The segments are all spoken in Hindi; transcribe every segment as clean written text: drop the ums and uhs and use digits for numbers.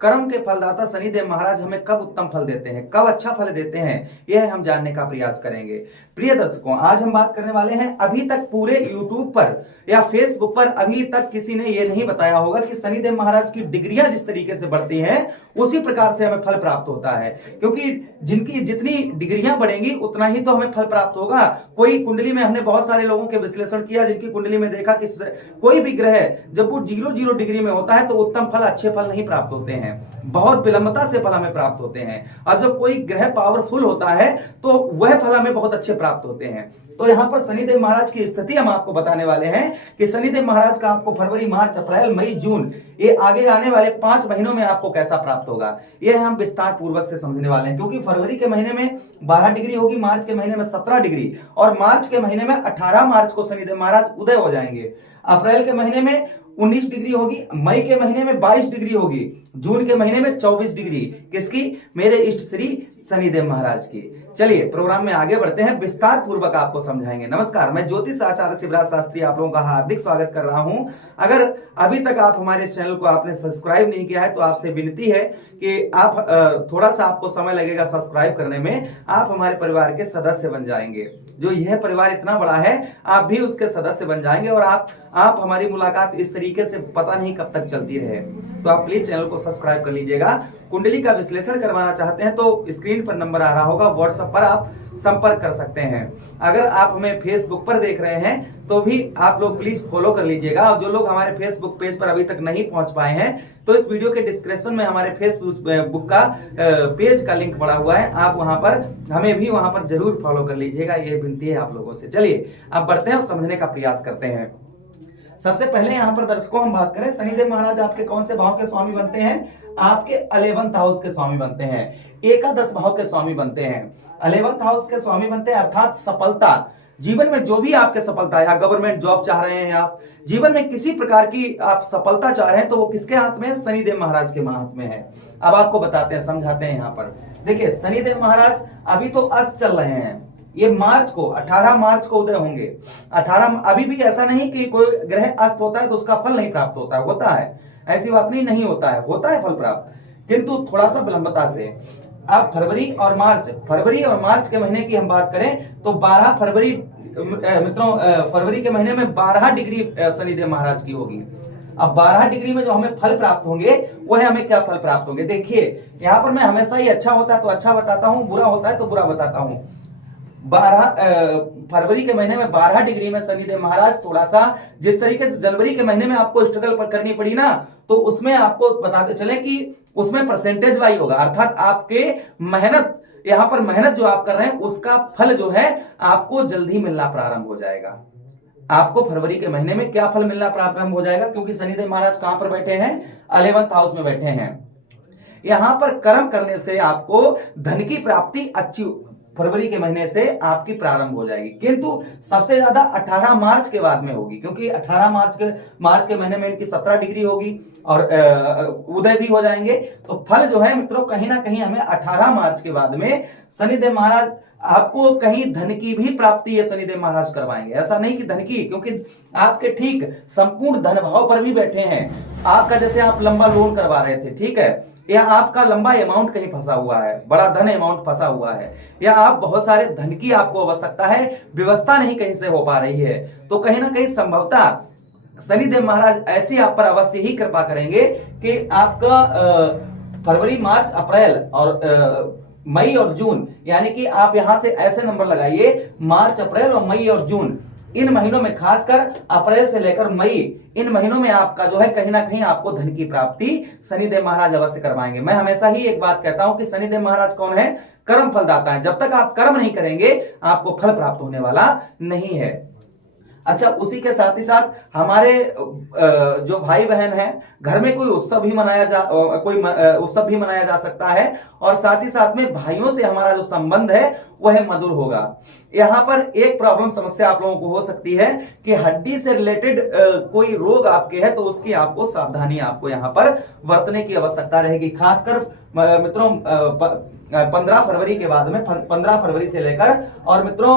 कर्म के फलदाता शनिदेव महाराज हमें कब उत्तम फल देते हैं, कब अच्छा फल देते हैं, यह हम जानने का प्रयास करेंगे। प्रिय दर्शकों, आज हम बात करने वाले हैं, अभी तक पूरे यूट्यूब पर या फेसबुक पर अभी तक किसी ने यह नहीं बताया होगा कि शनिदेव महाराज की डिग्रियां जिस तरीके से बढ़ती हैं उसी प्रकार से हमें फल प्राप्त होता है। क्योंकि जिनकी जितनी डिग्रियां बढ़ेंगी उतना ही तो हमें फल प्राप्त होगा। कोई कुंडली में हमने बहुत सारे लोगों के विश्लेषण किया जिनकी कुंडली में देखा कि कोई भी ग्रह जब वो 0 डिग्री में होता है तो उत्तम फल, अच्छे फल नहीं प्राप्त होते हैं, बहुत विलंबता से फल हमें प्राप्त होते हैं। और जब कोई ग्रह पावरफुल होता है तो वह फल हमें बहुत अच्छे प्राप्त होते हैं। तो यहां पर शनिदेव महाराज की स्थिति हम आपको बताने वाले हैं कि शनिदेव महाराज का आपको फरवरी, मार्च, अप्रैल, मई, जून, ये आगे आने वाले 5 महीनों में आपको कैसा प्राप्त होगा, यह हम विस्तार पूर्वक से समझने वाले हैं। क्योंकि फरवरी के महीने में 12 डिग्री होगी, मार्च के महीने में 17 डिग्री और मार्च के महीने में 18 मार्च को शनिदेव महाराज उदय हो जाएंगे। अप्रैल के महीने में 19 डिग्री होगी, मई के महीने में 22 डिग्री होगी, जून के महीने में 24 डिग्री। किसकी? मेरे इष्ट श्री शनिदेव महाराज की। चलिए प्रोग्राम में आगे बढ़ते हैं, विस्तार पूर्वक आपको समझाएंगे। नमस्कार, मैं ज्योतिष आचार्य शिवराज शास्त्री आप लोगों का हार्दिक स्वागत कर रहा हूं। अगर अभी तक आप हमारे चैनल को आपने सब्सक्राइब नहीं किया है तो आपसे विनती है कि आप थोड़ा सा आपको समय लगेगा सब्सक्राइब करने में, आप हमारे परिवार के सदस्य बन जाएंगे। जो यह परिवार इतना बड़ा है, आप भी उसके सदस्य बन जाएंगे और आप हमारी मुलाकात इस तरीके से पता नहीं कब तक चलती रहे। तो आप प्लीज चैनल को सब्सक्राइब कर लीजिएगा। कुंडली का विश्लेषण करवाना चाहते हैं तो स्क्रीन पर नंबर आ रहा होगा, व्हाट्सएप पर आप संपर्क कर सकते हैं। अगर आप हमें फेसबुक पर देख रहे हैं तो भी आप लोग प्लीज फॉलो कर लीजिएगा। और जो लोग हमारे फेसबुक पेज पर अभी तक नहीं पहुंच पाए हैं तो इस वीडियो के डिस्क्रिप्शन में हमारे फेसबुक का पेज का लिंक पड़ा हुआ है, आप वहां पर हमें भी वहां पर जरूर फॉलो कर लीजिएगा, ये विनती है आप लोगों से। चलिए अब बढ़ते हैं और समझने का प्रयास करते हैं। सबसे पहले यहाँ पर दर्शकों हम बात करें, शनिदेव महाराज आपके कौन से भाव के स्वामी बनते हैं? आपके 11th हाउस के स्वामी बनते हैं, एकादश भाव के स्वामी बनते हैं। 11th हाउस के स्वामी बनते हैं अर्थात सफलता। जीवन में जो भी आपके सफलता है, गवर्नमेंट जॉब चाह रहे हैं, आप जीवन में किसी प्रकार की आप सफलता चाह रहे हैं तो वो किसके हाथ में है? शनिदेव महाराज के हाथ में है। अब आपको बताते हैं, समझाते हैं। यहाँ पर देखिए, शनिदेव महाराज अभी तो अस्त चल रहे हैं, ये मार्च को 18 मार्च को उदय होंगे। 18 अभी भी ऐसा नहीं कि कोई ग्रह अस्त होता है तो उसका फल नहीं प्राप्त होता है, होता है, ऐसी बात नहीं होता है, होता है फल प्राप्त, किंतु थोड़ा सा विलंबता से। अब फरवरी और मार्च के महीने की हम बात करें तो 12 फरवरी मित्रों, फरवरी के महीने में 12 डिग्री शनिदेव महाराज की होगी। अब 12 डिग्री में जो हमें फल प्राप्त होंगे वो है, हमें क्या फल प्राप्त होंगे? देखिए यहाँ पर मैं हमेशा ही अच्छा होता है तो अच्छा बताता हूं, बुरा होता है तो बुरा बताता हूं। 12 फरवरी के महीने में 12 डिग्री में शनिदेव महाराज थोड़ा सा, जिस तरीके से जनवरी के महीने में आपको स्ट्रगल करनी पड़ी ना, तो उसमें आपको बताते चले कि उसमें परसेंटेज वाइज होगा, अर्थात आपके मेहनत, यहां पर मेहनत जो आप कर रहे हैं उसका फल जो है आपको जल्दी मिलना प्रारंभ हो जाएगा। आपको फरवरी के महीने में क्या फल मिलना प्रारंभ हो जाएगा? क्योंकि शनिदेव महाराज कहां पर बैठे हैं? 11th हाउस में बैठे हैं। यहां पर कर्म करने से आपको धन की प्राप्ति अच्छी फरवरी के महीने से आपकी प्रारंभ हो जाएगी, किंतु सबसे ज्यादा 18 मार्च के बाद में होगी। क्योंकि 18 मार्च के महीने में इनकी 17 डिग्री होगी और उदय भी हो जाएंगे। तो फल जो है मित्रों कहीं ना कहीं हमें 18 मार्च के बाद में शनिदेव महाराज आपको कहीं धन की भी प्राप्ति है शनिदेव महाराज करवाएंगे। ऐसा नहीं कि धन की, क्योंकि आपके ठीक संपूर्ण धन भाव पर भी बैठे हैं। आपका जैसे आप लंबा लोन करवा रहे थे, ठीक है, या आपका लंबा अमाउंट कहीं फंसा हुआ है, बड़ा धन अमाउंट फंसा हुआ है, या आप बहुत सारे धन की आपको आवश्यकता है, व्यवस्था नहीं कहीं से हो पा रही है, तो कहीं ना कहीं संभवतः शनिदेव महाराज ऐसी आप पर अवश्य ही कृपा करेंगे कि आपका फरवरी, मार्च, अप्रैल और मई और जून, यानी कि आप यहां से ऐसे नंबर लगाइए, मार्च, अप्रैल और मई और जून, इन महीनों में, खासकर अप्रैल से लेकर मई, इन महीनों में आपका जो है कहीं ना कहीं आपको धन की प्राप्ति शनिदेव महाराज अवश्य करवाएंगे। मैं हमेशा ही एक बात कहता हूं कि शनिदेव महाराज कौन है? कर्म फलदाता है। जब तक आप कर्म नहीं करेंगे आपको फल प्राप्त होने वाला नहीं है। अच्छा, उसी के साथ ही साथ हमारे जो भाई बहन हैं, घर में कोई उत्सव भी मनाया जा सकता है, और साथ ही साथ में भाइयों से हमारा जो संबंध है वह मधुर होगा। यहाँ पर एक प्रॉब्लम समस्या आप लोगों को हो सकती है कि हड्डी से रिलेटेड कोई रोग आपके है तो उसकी आपको सावधानी आपको यहाँ पर बरतने की आवश्यकता रहेगी। खासकर मित्रों 15 फरवरी के बाद में, 15 फरवरी से लेकर और मित्रों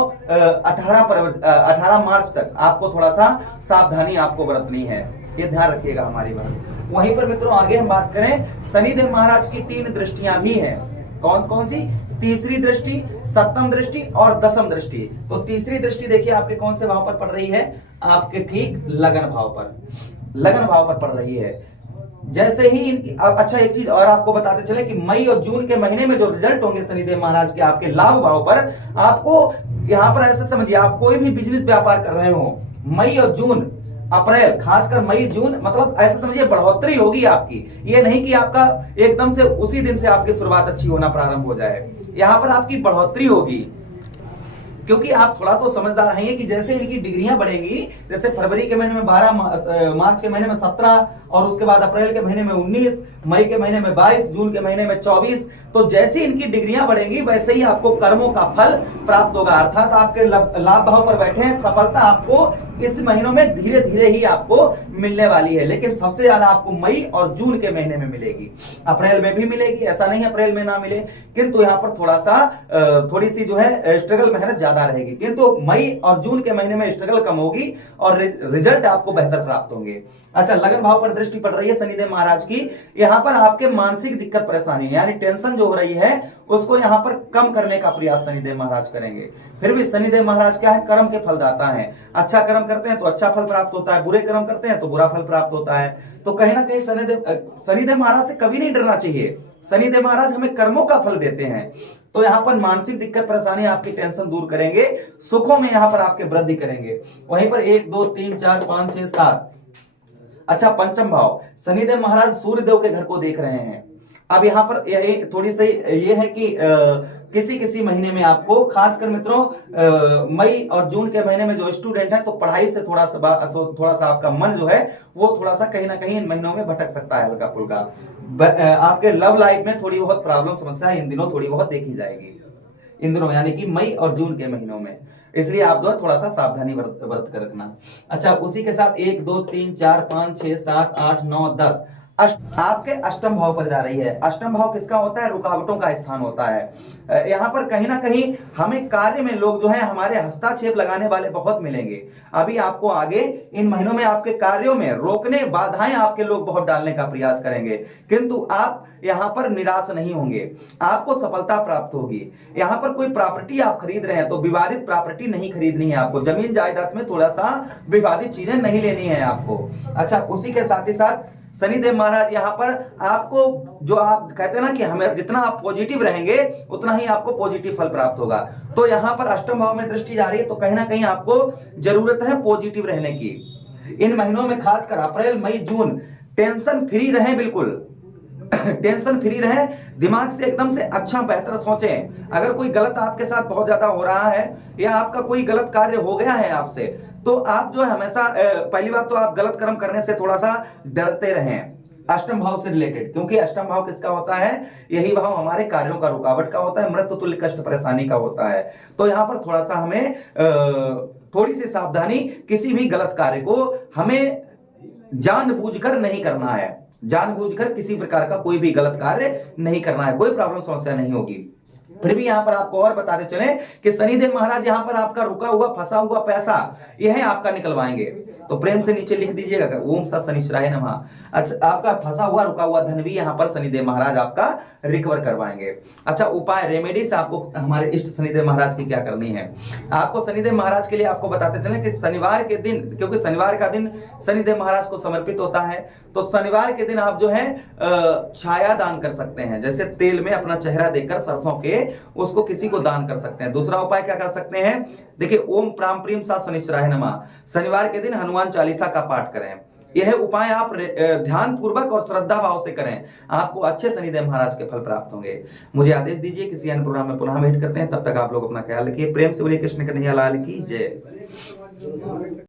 18 मार्च तक आपको थोड़ा सा सावधानी आपको बरतनी है। ये ध्यान रखिएगा हमारी बात। वहीं पर मित्रों आगे हम बात करें, शनिदेव महाराज की 3 दृष्टियां भी हैं। कौन कौन सी? तीसरी दृष्टि, सप्तम दृष्टि और दशम दृष्टि। तो तीसरी दृष्टि देखिए आपके कौन से भाव पर पड़ रही है? आपके ठीक लगन भाव पर, लगन भाव पर पड़ रही है। जैसे ही इनकी अच्छा एक चीज और आपको बताते चले कि मई और जून के महीने में जो रिजल्ट होंगे शनिदेव महाराज के आपके लाभ भाव पर, आपको यहां पर ऐसे समझिए, आप कोई भी बिजनेस व्यापार कर रहे हो, मई और जून, अप्रैल, खासकर मई जून, मतलब ऐसा समझिए बढ़ोतरी होगी आपकी। ये नहीं कि आपका एकदम से उसी दिन से आपकी शुरुआत अच्छी होना प्रारंभ हो जाए, यहां पर आपकी बढ़ोतरी होगी। क्योंकि आप थोड़ा तो समझदार हैं कि जैसे इनकी डिग्रियां बढ़ेंगी, जैसे फरवरी के महीने में 12, मार्च के महीने में 17 और उसके बाद अप्रैल के महीने में 19, मई के महीने में 22, जून के महीने में 24, तो जैसे इनकी डिग्रियां बढ़ेंगी वैसे ही आपको कर्मों का फल प्राप्त होगा। अर्थात आपके लाभ भाव पर बैठे हैं, सफलता आपको इस महीनों में धीरे धीरे ही आपको मिलने वाली है, लेकिन सबसे ज्यादा आपको मई और जून के महीने में मिलेगी। अप्रैल में भी मिलेगी, ऐसा नहीं अप्रैल में ना मिले, किंतु यहाँ पर थोड़ा सा थोड़ी सी जो है स्ट्रगल मेहनत ज्यादा रहेगी, किंतु मई और जून के महीने में स्ट्रगल कम होगी और रिजल्ट आपको बेहतर प्राप्त होंगे। अच्छा, लगन भाव पर दृष्टि पड़ रही है शनिदेव महाराज की, यहाँ पर आपके मानसिक दिक्कत परेशानी यानी टेंशन जो हो रही है उसको यहाँ पर कम करने का प्रयास शनिदेव महाराज करेंगे। फिर भी शनिदेव महाराज क्या है? कर्म के फलदाता है। अच्छा कर्म करते हैं तो अच्छा फल प्राप्त होता है, बुरे कर्म करते हैं तो बुरा फल प्राप्त होता है। तो कहीं ना कहीं शनिदेव महाराज से कभी नहीं डरना चाहिए। शनिदेव महाराज हमें कर्मों का फल देते हैं, तो यहाँ पर मानसिक दिक्कत परेशानी आपकी टेंशन दूर करेंगे, सुखों में यहाँ पर आपके वृद्धि करेंगे। वहीं पर 1 2 3 4 5 6 7। अच्छा, पंचम भाव, शनिदेव महाराज सूर्य देव के घर को देख रहे हैं। अब यहाँ पर यही थोड़ी सी ये है कि किसी किसी महीने में आपको, खासकर मित्रों मई और जून के महीने में जो स्टूडेंट है, तो पढ़ाई से थोड़ा सा आपका मन जो है वो थोड़ा सा कहीं ना कहीं इन महीनों में भटक सकता है हल्का फुल्का। आपके लव लाइफ में थोड़ी बहुत प्रॉब्लम समस्या इन दिनों थोड़ी बहुत देखी जाएगी, इन दिनों यानी कि मई और जून के महीनों में, इसलिए आप जो है थोड़ा सा सावधानी बरत कर रखना। अच्छा, उसी के साथ 1 2 3 4 5 6 7 8 9 10 आपके अष्टम भाव पर जा रही है। अष्टम भाव किसका होता है? रुकावटों का स्थान होता है। यहाँ पर कहीं ना कहीं हमें कार्य में लोग जो है हमारे हस्तक्षेप लगाने वाले बहुत मिलेंगे। अभी आपको आगे इन महीनों में आपके कार्यों में रोकने, बाधाएं आपके लोग बहुत डालने का प्रयास करेंगे, किंतु आप यहाँ पर निराश नहीं होंगे, आपको सफलता प्राप्त होगी। यहाँ पर कोई प्रॉपर्टी आप खरीद रहे हैं तो विवादित प्रॉपर्टी नहीं खरीदनी है आपको, जमीन जायदाद में थोड़ा सा विवादित चीजें नहीं लेनी है आपको। अच्छा, उसी के साथ ही साथ शनिदेव महाराज यहाँ पर आपको, जो आप कहते हैं ना कि हमें जितना आप पॉजिटिव रहेंगे उतना ही आपको पॉजिटिव फल प्राप्त होगा, तो यहाँ पर अष्टम भाव में दृष्टि जा रही है, तो कहीं ना कहीं आपको जरूरत है पॉजिटिव रहने की। इन महीनों में खासकर अप्रैल मई जून टेंशन फ्री रहें, बिल्कुल टेंशन फ्री रहें, दिमाग से एकदम से अच्छा बेहतर सोचें। अगर कोई गलत आपके साथ बहुत ज्यादा हो रहा है या आपका कोई गलत कार्य हो गया है आपसे, तो आप जो है हमेशा पहली बात तो आप गलत कर्म करने से थोड़ा सा डरते रहें अष्टम भाव से रिलेटेड, क्योंकि अष्टम भाव किसका होता है? यही भाव हमारे कार्यों का रुकावट का होता है, मृत्यु तुल्य कष्ट परेशानी का होता है। तो यहाँ पर थोड़ा सा हमें थोड़ी सी सावधानी, किसी भी गलत कार्य को हमें जानबूझकर नहीं करना है, जानबूझकर किसी प्रकार का कोई भी गलत कार्य नहीं करना है, कोई प्रॉब्लम समस्या नहीं होगी। फिर भी यहाँ पर आपको और बताते चले कि शनिदेव महाराज यहाँ पर आपका रुका हुआ फंसा हुआ पैसा यह आपका निकलवाएंगे, तो प्रेम से नीचे लिख दीजिएगा ओम सा शनिश्चराय नमः। अच्छा, आपका फंसा हुआ रुका हुआ धन भी यहाँ पर शनिदेव महाराज आपका रिकवर करवाएंगे। अच्छा, उपाय रेमेडीज आपको हमारे इष्ट शनिदेव महाराज की क्या करनी है? आपको शनिदेव महाराज के लिए आपको बताते चले कि शनिवार के दिन, क्योंकि शनिवार का दिन शनिदेव महाराज को समर्पित होता है, तो शनिवार के दिन आप जो है छाया दान कर सकते हैं, जैसे तेल में अपना चेहरा देकर सरसों के उसको किसी को दान कर सकते हैं। दूसरा उपाय क्या कर सकते हैं? देखिए, ओम प्राम प्रीम सा शनिश्चराय नमः, शनिवार के दिन हनुमान चालीसा का पाठ करें। यह उपाय आप ध्यान पूर्वक और श्रद्धा भाव से करें, आपको अच्छे शनिदेव महाराज के फल प्राप्त होंगे। मुझे आदेश दीजिए, किसी अन्य प्रोग्राम में पुनः भेंट करते हैं, तब तक आप लोग अपना ख्याल रखिए। प्रेम से बोलिए कृष्ण कन्हैया लाल की जय।